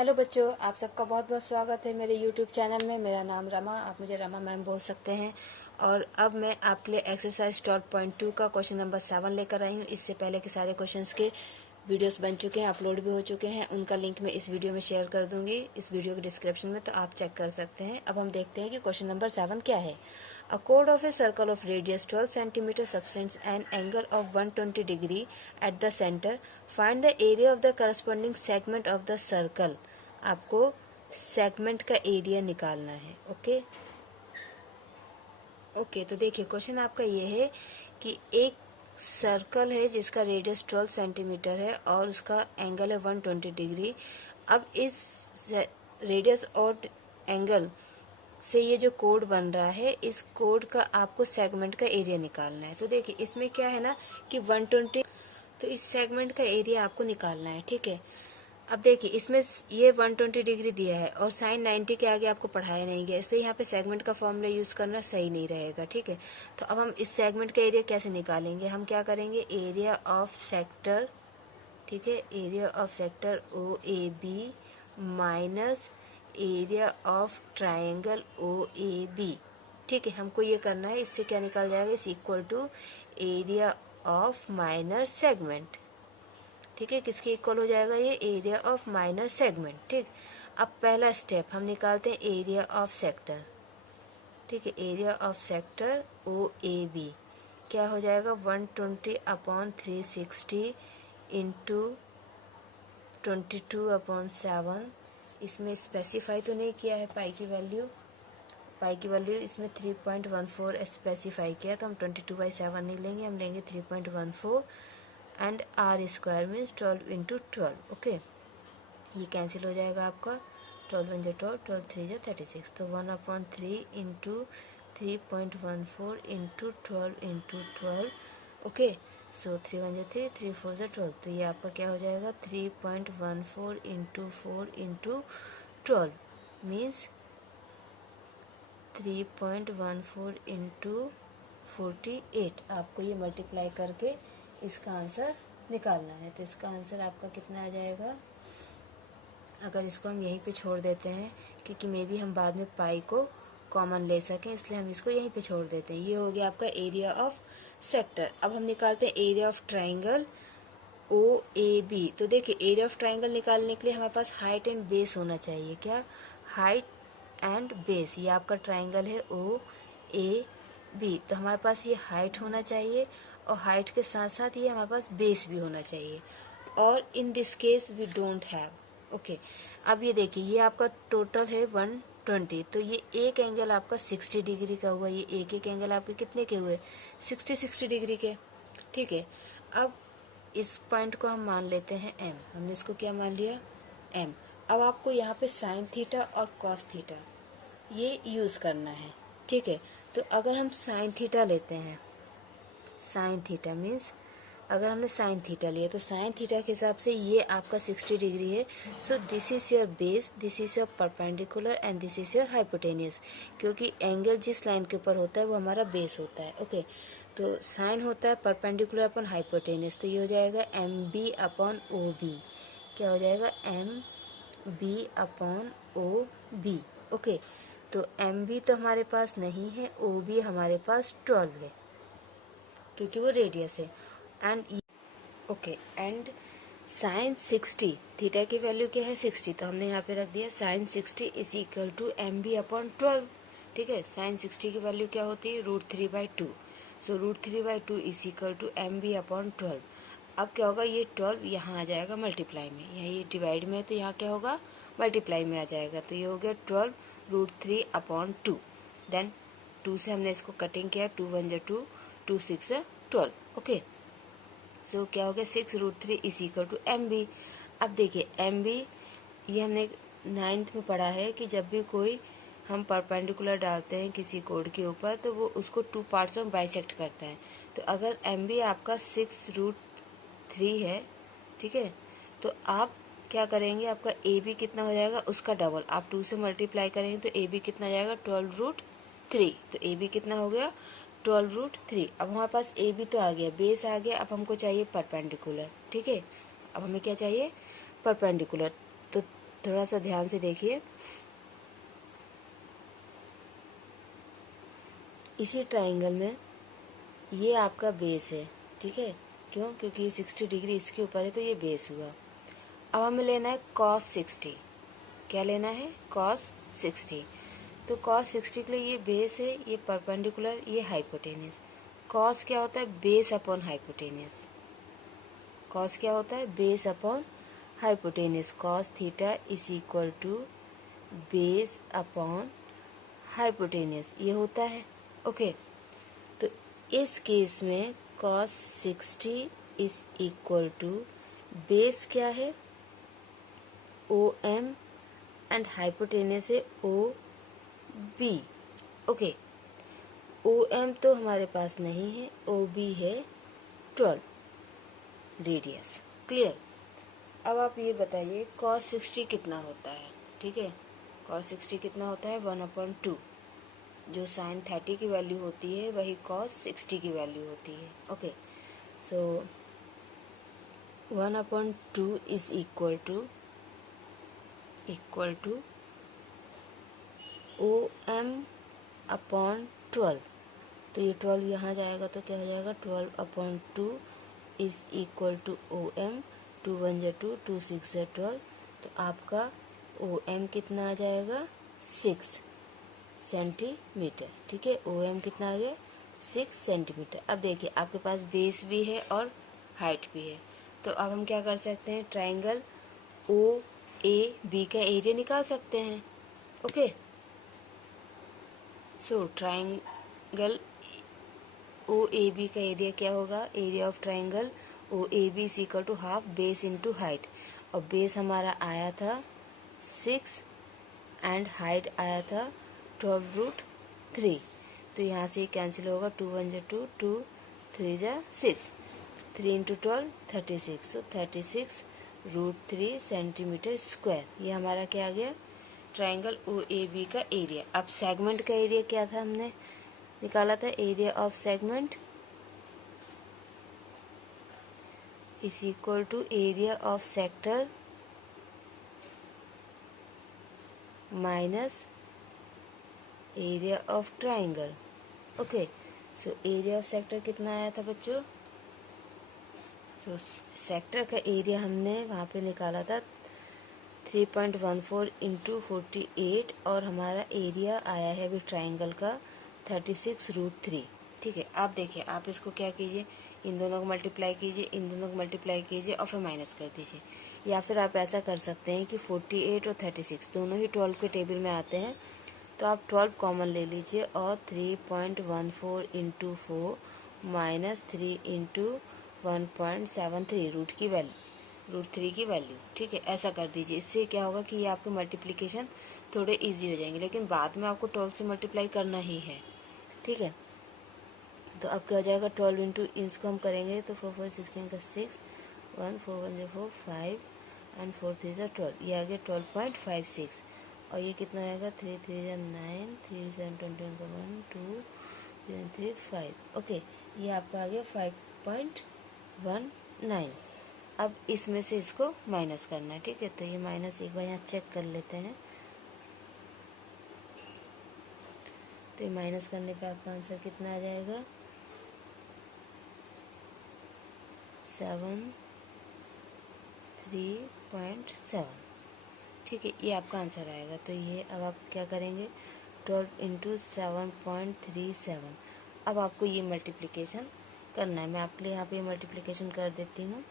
Hello बच्चों, आप सबका बहुत बहुत स्वागत है मेरे यूट्यूब चैनल में। मेरा नाम रमा, आप मुझे रमा मैम बोल सकते हैं। और अब मैं आपके लिए एक्सरसाइज 12.2 का क्वेश्चन नंबर 7 लेकर आई हूँ। इससे पहले के सारे क्वेश्चंस के वीडियोस बन चुके हैं, अपलोड भी हो चुके हैं। उनका लिंक मैं इस वीडियो में शेयर कर दूँगी, इस वीडियो के डिस्क्रिप्शन में, तो आप चेक कर सकते हैं। अब हम देखते हैं कि क्वेश्चन नंबर 7 क्या है। A chord of a circle of radius 12 cm subtends an angle of 120 degree at the center. Find the area of the corresponding segment of the circle. आपको सेगमेंट का एरिया निकालना है। ओके, तो देखिए question आपका ये है कि एक सर्कल है जिसका रेडियस 12 सेंटीमीटर है और उसका एंगल है 120 डिग्री। अब इस रेडियस और एंगल से ये जो कोड बन रहा है, इस कोड का आपको सेगमेंट का एरिया निकालना है। तो देखिए इसमें क्या है ना कि 120, तो इस सेगमेंट का एरिया आपको निकालना है। ठीक है, अब देखिए इसमें ये 120 डिग्री दिया है और साइन 90 के आगे आपको पढ़ाया नहीं गया, इसलिए यहाँ पे सेगमेंट का फॉर्मूला यूज़ करना सही नहीं रहेगा। ठीक है, तो अब हम इस सेगमेंट का एरिया कैसे निकालेंगे। हम क्या करेंगे, एरिया ऑफ सेक्टर, ठीक है, area of sector O A B minus area of triangle O A B. ठीक है, हमको ये करना है। इससे क्या निकल जाएगा, is equal to area of minor segment. ठीक है, किसके इक्वल हो जाएगा, ये एरिया ऑफ माइनर सेगमेंट। ठीक, अब पहला स्टेप हम निकालते हैं एरिया ऑफ सेक्टर। ठीक है, area of sector O A B क्या हो जाएगा, 120/360 इंटू 22/7। इसमें स्पेसिफाई तो नहीं किया है पाई की वैल्यू इसमें 3.14 स्पेसिफाई किया, तो हम 22/7 नहीं लेंगे, हम लेंगे 3.14 and r square means 12 into 12। Okay, ये कैंसिल हो जाएगा आपका, 12 1 12, 12 3 36, तो 1/3 इंटू 3.14 इंटू 12 इंटू 12। ओके, सो 3 1 3, 3 4 12, तो ये आपका क्या हो जाएगा, 3.14 इंटू 4 इंटू 12 मीन्स 3.14 इंटू 48। आपको ये मल्टीप्लाई करके इसका आंसर निकालना है। तो इसका आंसर आपका कितना आ जाएगा, अगर इसको हम यहीं पे छोड़ देते हैं, क्योंकि मे बी हम बाद में पाई को कॉमन ले सकें, इसलिए हम इसको यहीं पे छोड़ देते हैं। ये हो गया आपका एरिया ऑफ सेक्टर। अब हम निकालते हैं area of triangle O A B. तो देखिए एरिया ऑफ ट्राइंगल निकालने के लिए हमारे पास हाइट एंड बेस होना चाहिए। क्या, हाइट एंड बेस। ये आपका ट्राइंगल है ओ ए बी, तो हमारे पास ये हाइट होना चाहिए और हाइट के साथ साथ ये हमारे पास बेस भी होना चाहिए, और in this case we don't have. Okay, अब ये देखिए ये आपका टोटल है 120, तो ये एक एंगल आपका 60 डिग्री का हुआ। ये एक एक एंगल आपके कितने के हुए, 60 डिग्री के। ठीक है, अब इस पॉइंट को हम मान लेते हैं एम। हमने इसको क्या मान लिया, एम। अब आपको यहाँ पे साइन थीटा और कॉस थीटा ये यूज़ करना है। ठीक है, तो अगर हम साइन थीटा लेते हैं, साइन थीटा मीन्स अगर हमने साइन थीटा लिया तो साइन थीटा के हिसाब से ये आपका 60 डिग्री है। सो this is your base, this is your perpendicular and this is your hypotenuse, क्योंकि एंगल जिस लाइन के ऊपर होता है वो हमारा बेस होता है। ओके, तो साइन होता है परपेंडिकुलर अपॉन हाइपोटेनियस, तो ये हो जाएगा M B upon O B. क्या हो जाएगा, M B upon O B. Okay, तो एम बी तो हमारे पास नहीं है, ओ बी हमारे पास 12 है क्योंकि वो रेडियस है। And okay, and sine 60, theta की वैल्यू क्या है 60, तो हमने यहाँ पे रख दिया sine 60 is equal to M B upon 12। ठीक है, साइन 60 की वैल्यू क्या होती है, √3/2। So √3/2 is equal to M B upon 12। अब क्या होगा, ये 12 यहाँ आ जाएगा मल्टीप्लाई में, यहाँ ये डिवाइड में है तो यहाँ क्या होगा, मल्टीप्लाई में आ जाएगा। तो ये हो गया 12 √3/2। देन 2 से हमने इसको कटिंग किया, 2 1 2, 2 6 12। ओके, सो क्या हो गया, 6√3 is equal to M B. अब देखिए एम बी ये हमने 9th में पढ़ा है कि जब भी कोई हम परपेंडिकुलर डालते हैं किसी कोड के ऊपर तो वो उसको 2 पार्ट्स में बाइसेक्ट करता है। तो अगर एम बी आपका 6√3 है, ठीक है, तो आप क्या करेंगे, आपका ए बी कितना हो जाएगा, उसका डबल आप 2 से मल्टीप्लाई करेंगे तो ए बी कितना जाएगा, 12√3। तो ए बी कितना हो गया, 12√3। अब हमारे पास ए बी तो आ गया, बेस आ गया, अब हमको चाहिए परपेंडिकुलर। ठीक है, अब हमें क्या चाहिए, परपेंडिकुलर। तो थोड़ा सा ध्यान से देखिए। इसी ट्राइंगल में ये आपका बेस है, ठीक है। क्यों? क्योंकि ये 60 डिग्री इसके ऊपर है तो ये बेस हुआ। अब हमें लेना है cos 60। क्या लेना है? cos 60। तो cos 60 के लिए ये बेस है, ये परपेंडिकुलर, ये हाइपोटेनियस। cos क्या होता है? Base upon hypotenuse. cos क्या होता है? Base upon hypotenuse. cos theta is equal to base upon hypotenuse, ये होता है। ओके, तो इस केस में cos 60 is equal to base क्या है? OM एंड हाइपोटेनियस है OB। ओके, OM तो हमारे पास नहीं है, OB है 12 रेडियस। क्लियर? अब आप ये बताइए cos 60 कितना होता है? ठीक है, cos 60 कितना होता है? 1/2। जो sin 30 की वैल्यू होती है वही cos 60 की वैल्यू होती है। Okay, so 1/2 is equal to OM upon 12। तो ये 12 यहाँ जाएगा तो क्या हो जाएगा? 12/2 इज इक्वल टू OM। 2 1 जा 2, 2 6 जा 12। तो आपका OM कितना आ जाएगा? 6 सेंटीमीटर। ठीक है, OM कितना आ गया? 6 सेंटीमीटर। अब देखिए आपके पास बेस भी है और हाइट भी है, तो अब हम क्या कर सकते हैं? ट्राइंगल OAB का एरिया निकाल सकते हैं। ओके, सो ट्राइंगल OAB का एरिया क्या होगा? Area of triangle OAB is equal to half base into height. और बेस हमारा आया था 6 एंड हाइट आया था 12√3। तो यहाँ से कैंसिल होगा। 2 1 जा 2, 2 3 जा 6, 3 इंटू 12 36। सो 36√3 सेंटीमीटर स्क्वायर। ये हमारा क्या आ गया? ट्राइंगल OAB का एरिया। अब सेगमेंट का एरिया क्या था? हमने निकाला था area of segment is equal to area of sector minus area of triangle. Okay, so area of sector कितना आया था बच्चों? सो सेक्टर का एरिया हमने वहाँ पे निकाला था 3.14 इंटू 48 और हमारा एरिया आया है अभी ट्राइंगल का 36√3। ठीक है, आप देखिए, आप इसको क्या कीजिए? इन दोनों को मल्टीप्लाई कीजिए, इन दोनों को मल्टीप्लाई कीजिए और फिर माइनस कर दीजिए। या फिर आप ऐसा कर सकते हैं कि 48 और 36 दोनों ही 12 के टेबल में आते हैं, तो आप 12 कॉमन ले लीजिए और 3.14 इंटू 4 माइनस 3 इंटू 1.73 √3 की वैल्यू। ठीक है, ऐसा कर दीजिए। इससे क्या होगा कि ये आपके मल्टीप्लिकेशन थोड़े इजी हो जाएंगे, लेकिन बाद में आपको 12 से मल्टीप्लाई करना ही है। ठीक है, तो अब क्या हो जाएगा? 12 इंटू इसको हम करेंगे तो 4 4 16 का 6, 1 4 1 जा 4 5 एंड 4 3 जा 12। ये आ गया 12.56। और ये कितना आएगा? 3 3 जा 9, 3 7 21 का 1 2 3 3 5। ओके, ये आपका आ गया 5.19। अब इसमें से इसको माइनस करना है। ठीक है, तो ये माइनस एक बार यहाँ चेक कर लेते हैं। तो ये माइनस करने पे आपका आंसर कितना आ जाएगा? 7.3.7। ठीक है, ये आपका आंसर आएगा। तो ये अब आप क्या करेंगे? 12 इंटू 7.37। अब आपको ये मल्टीप्लिकेशन करना है। मैं आपके लिए यहाँ पे मल्टीप्लिकेशन कर देती हूँ।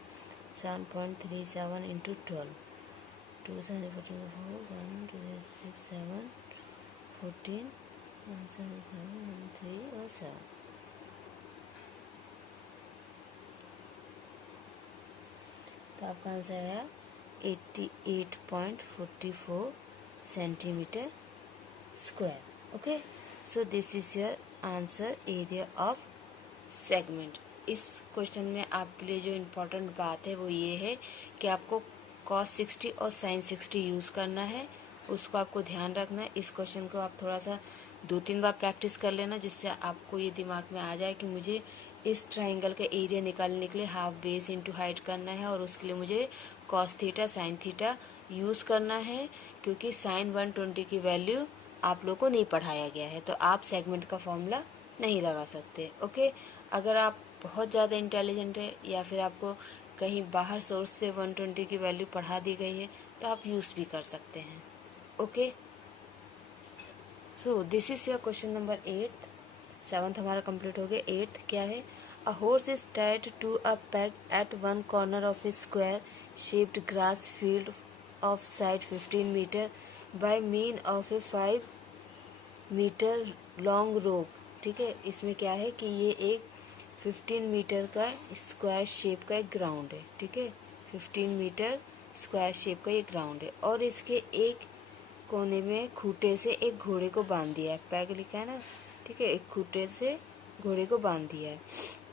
7.37 इंटू 12, 2 7 14 4 1 2 6 7 14 1 7 7 1 3 और 7। तो आपका आंसर आया 88.44 centimetre square. Okay, so this is your answer, area of segment. इस क्वेश्चन में आपके लिए जो इम्पोर्टेंट बात है वो ये है कि आपको cos 60 और sin 60 यूज़ करना है, उसको आपको ध्यान रखना है। इस क्वेश्चन को आप थोड़ा सा 2-3 बार प्रैक्टिस कर लेना, जिससे आपको ये दिमाग में आ जाए कि मुझे इस ट्राइंगल का एरिया निकालने के लिए हाफ बेस इंटू हाइट करना है और उसके लिए मुझे cos theta sin theta use करना है, क्योंकि साइन 120 की वैल्यू आप लोग को नहीं पढ़ाया गया है, तो आप सेगमेंट का फॉर्मूला नहीं लगा सकते। ओके, अगर आप बहुत ज़्यादा इंटेलिजेंट है या फिर आपको कहीं बाहर सोर्स से 120 की वैल्यू पढ़ा दी गई है तो आप यूज़ भी कर सकते हैं। Okay, so this is your question number 8। 7th हमारा कंप्लीट हो गया। 8th क्या है? A horse is tied to a peg at one corner of a square shaped grass field of side 15 metre by mean of a 5 metre long rope. ठीक है, इसमें क्या है कि ये एक 15 मीटर का स्क्वायर शेप का एक ग्राउंड है। ठीक है, 15 मीटर स्क्वायर शेप का ये ग्राउंड है और इसके एक कोने में खूंटे से एक घोड़े को बांध दिया है। पैग लिखा है ना, ठीक है, एक खूंटे से घोड़े को बांध दिया है।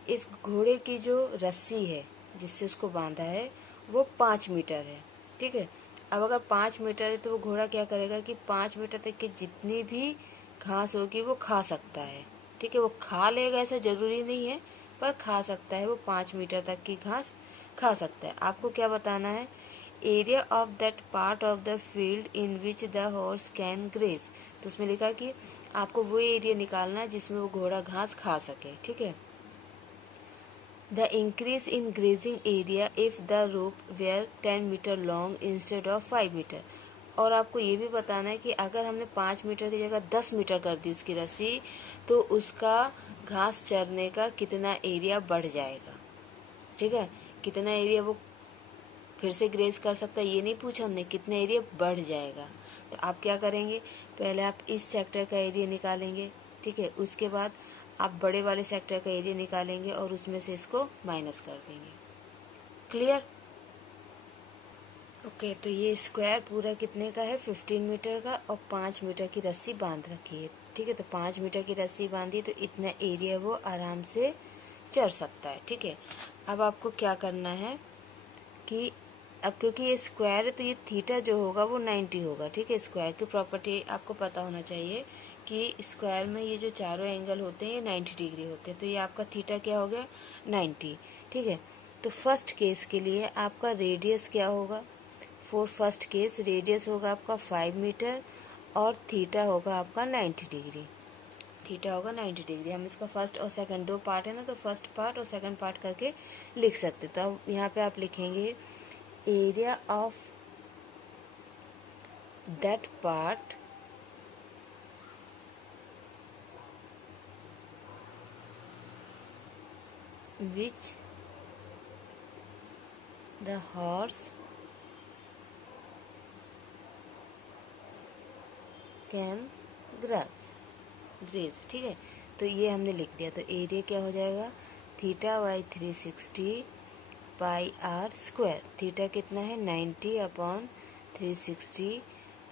इस घोड़े की जो रस्सी है जिससे उसको बांधा है वो 5 मीटर है। ठीक है, अब अगर 5 मीटर है तो वो घोड़ा क्या करेगा कि 5 मीटर तक की जितनी भी घास होगी वो खा सकता है। ठीक है, वो खा लेगा ऐसा जरूरी नहीं है, पर खा सकता है, वो 5 मीटर तक की घास खा सकता है। आपको क्या बताना है? Area of that part of the field in which the horse can graze. तो उसमें लिखा कि आपको वो एरिया निकालना है जिसमें वो घोड़ा घास खा सके। ठीक है, the increase in grazing area if the rope were 10 metre long instead of 5 metre. और आपको ये भी बताना है कि अगर हमने 5 मीटर की जगह 10 मीटर कर दी उसकी रस्सी, तो उसका घास चरने का कितना एरिया बढ़ जाएगा। ठीक है, कितना एरिया वो फिर से ग्रेज कर सकता है ये नहीं पूछा हमने, कितना एरिया बढ़ जाएगा। तो आप क्या करेंगे, पहले आप इस सेक्टर का एरिया निकालेंगे। ठीक है, उसके बाद आप बड़े वाले सेक्टर का एरिया निकालेंगे और उसमें से इसको माइनस कर देंगे। क्लियर? ओके, तो ये स्क्वायर पूरा कितने का है? 15 मीटर का, और 5 मीटर की रस्सी बांध रखी है। ठीक है, तो 5 मीटर की रस्सी बांधी तो इतना एरिया वो आराम से चढ़ सकता है। ठीक है, अब आपको क्या करना है कि अब क्योंकि ये स्क्वायर है तो ये थीटा जो होगा वो 90 होगा। ठीक है, स्क्वायर की प्रॉपर्टी आपको पता होना चाहिए कि स्क्वायर में ये जो चारों एंगल होते हैं ये 90 डिग्री होते हैं, तो ये आपका थीटा क्या हो गया? 90। ठीक है, तो फर्स्ट केस के लिए आपका रेडियस क्या होगा? फॉर फर्स्ट केस रेडियस होगा आपका 5 मीटर और थीटा होगा आपका 90 डिग्री। थीटा होगा 90 डिग्री। हम इसका फर्स्ट और सेकंड दो पार्ट है ना, तो फर्स्ट पार्ट और सेकंड पार्ट करके लिख सकते। तो अब यहाँ पे आप लिखेंगे area of that part which the horse can graze. ठीक है, तो ये हमने लिख दिया। तो एरिया क्या हो जाएगा? Theta by 360 pi r square. Theta कितना है? 90 अपॉन 360।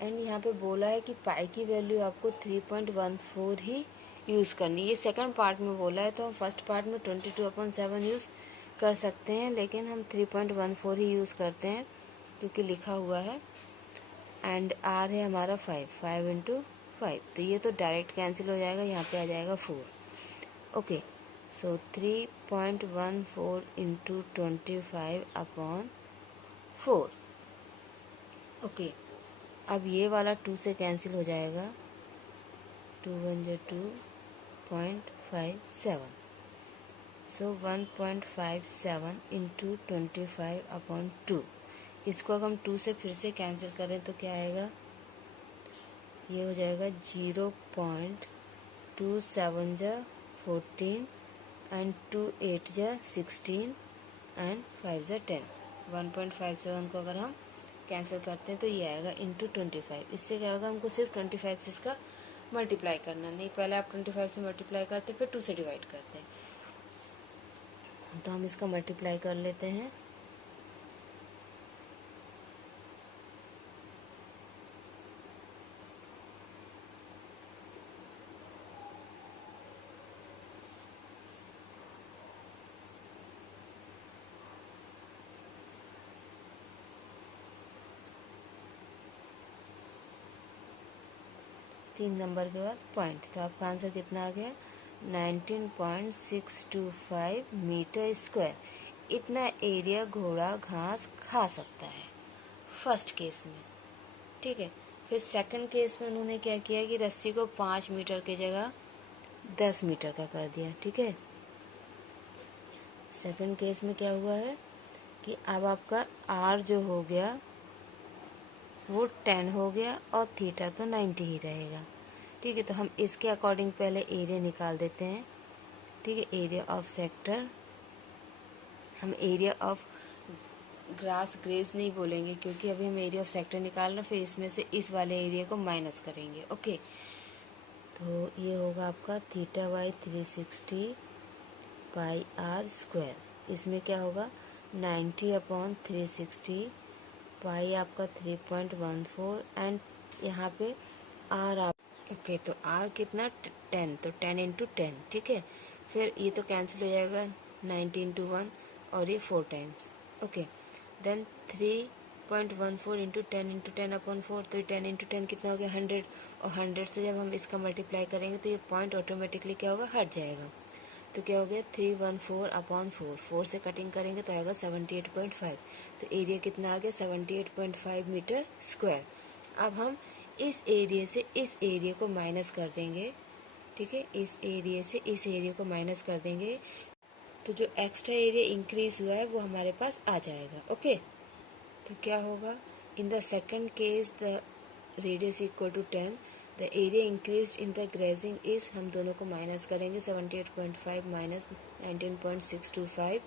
एंड यहाँ पे बोला है कि पाई की वैल्यू आपको 3.14 ही यूज़ करनी। ये सेकंड पार्ट में बोला है, तो हम फर्स्ट पार्ट में 22/7 यूज़ कर सकते हैं, लेकिन हम 3.14 ही यूज़ करते हैं क्योंकि लिखा हुआ है। एंड आर है हमारा 5 इंटू 5, तो ये तो डायरेक्ट कैंसिल हो जाएगा, यहाँ पे आ जाएगा 4। ओके, सो 3.14 इंटू 25/4। ओके, अब ये वाला 2 से कैंसिल हो जाएगा, 2 1 जो 2.57। सो 1.57 इंटू 25/2। इसको अगर हम 2 से फिर से कैंसिल करें तो क्या आएगा? ये हो जाएगा 0.27 जा 14 एंड 2 8 जा 16 एंड 5 जा 10। 1.57 को अगर हम कैंसिल करते हैं तो ये आएगा इंटू 25। इससे क्या होगा? हमको सिर्फ 25 से इसका मल्टीप्लाई करना नहीं, पहले आप 25 से मल्टीप्लाई करते फिर 2 से डिवाइड करते हैं। तो हम इसका मल्टीप्लाई कर लेते हैं। तीन नंबर के बाद पॉइंट, तो आपका आंसर कितना आ गया? 19.625 मीटर स्क्वायर। इतना एरिया घोड़ा घास खा सकता है। फर्स्ट केस में, ठीक है। फिर सेकंड केस में उन्होंने क्या किया कि रस्सी को 5 मीटर की जगह 10 मीटर का कर दिया, ठीक है। सेकंड केस में क्या हुआ है कि अब आपका आर जो हो गया वो 10 हो गया और थीटा तो 90 ही रहेगा, ठीक है। तो हम इसके अकॉर्डिंग पहले एरिया निकाल देते हैं, ठीक है। एरिया ऑफ सेक्टर, हम एरिया ऑफ ग्रास ग्रेज नहीं बोलेंगे क्योंकि अभी हम एरिया ऑफ सेक्टर निकाल रहे हैं, फिर इसमें से इस वाले एरिया को माइनस करेंगे, ओके। तो ये होगा आपका theta by 360 pi r square. इसमें क्या होगा 90/360 पाई आपका 3.14 एंड यहाँ पे आर आप ओके। तो आर कितना 10, तो 10 इंटू 10, ठीक है। फिर ये तो कैंसिल हो जाएगा 90 इंटू 1 और ये 4 times, okay. Then 3.14 into 10 into 10/4, तो 10 इंटू 10 कितना हो गया 100, और 100 से जब हम इसका मल्टीप्लाई करेंगे तो ये पॉइंट ऑटोमेटिकली क्या होगा हट जाएगा। तो क्या हो गया 314/4, 4 से कटिंग करेंगे तो आएगा 78.5। तो एरिया कितना आ गया 78.5 मीटर स्क्वायर। अब हम इस एरिया से इस एरिया को माइनस कर देंगे, ठीक है। इस एरिया से इस एरिया को माइनस कर देंगे तो जो एक्स्ट्रा एरिया इंक्रीज हुआ है वो हमारे पास आ जाएगा, ओके। तो क्या होगा in the second case the radius equal to 10, the area increase in the grazing is, हम दोनों को माइनस करेंगे 78.5 माइनस 19.625।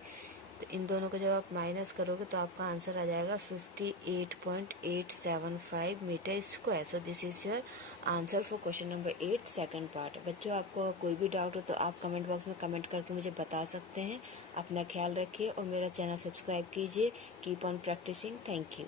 तो इन दोनों को जब आप माइनस करोगे तो आपका आंसर आ जाएगा 58.875 metre square. So this is your answer for question number 8 second part. बच्चों आपको कोई भी डाउट हो तो आप कमेंट बॉक्स में कमेंट करके मुझे बता सकते हैं। अपना ख्याल रखिए और मेरा चैनल सब्सक्राइब कीजिए। Keep on practicing, thank you.